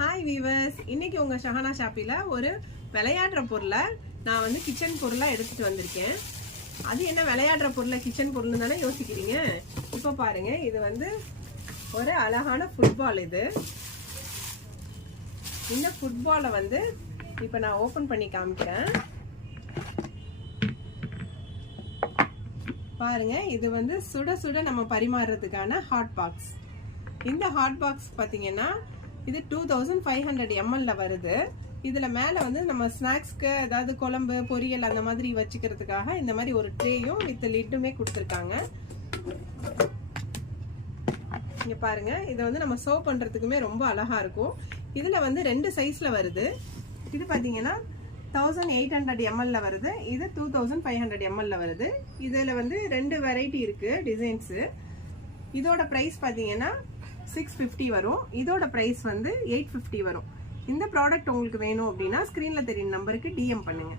Hi viewers, இன்னைக்கு உங்க ஷஹானா ஷாப்பில ஒரு விளையாடுற பொருளை நான் வந்து கிச்சன் பொருளா எடுத்துட்டு வந்திருக்கேன். அது என்ன விளையாடுற பொருளை கிச்சன் பொருள்னு தானே யோசிக்கிறீங்க. இப்போ பாருங்க, இது வந்து ஒரு அழகான ஃபுட்பால். இந்த ஃபுட்பாலை வந்து இப்போ நான் ஓபன் பண்ணி காமிக்கிறேன். பாருங்க, இது வந்து சுட சுட நம்ம பரிமாறுறதுக்கான ஹாட் பாக்ஸ். இந்த ஹாட் பாக்ஸ் பாத்தீங்கன்னா இது 2500 ml வருது. இதுல மேல வந்து நம்ம ஸ்நாக்ஸ்க்கு ஏதாவது குழம்பு பொரியல் அந்த மாதிரி வச்சுக்கிறதுக்காக இந்த மாதிரி ஒரு ட்ரேயும் வித் லிட்டுமே கொடுத்துருக்காங்க. இங்க பாருங்க, இதை வந்து நம்ம சர்வ் பண்றதுக்குமே ரொம்ப அழகா இருக்கும். இதுல வந்து 2 சைஸ்ல வருது. இது பாத்தீங்கன்னா 1800 ml வருது, இது 2500 ml வருது. இதுல வந்து 2 வெரைட்டி இருக்கு டிசைன்ஸ். இதோட பிரைஸ் பாத்தீங்கன்னா 650 வரும். இதோட பிரைஸ் வந்து 850 வரும். இந்த ப்ராடக்ட் உங்களுக்கு வேணும் அப்படின்னா ஸ்கிரீன்ல தெரியும் நம்பருக்கு DM பண்ணுங்க.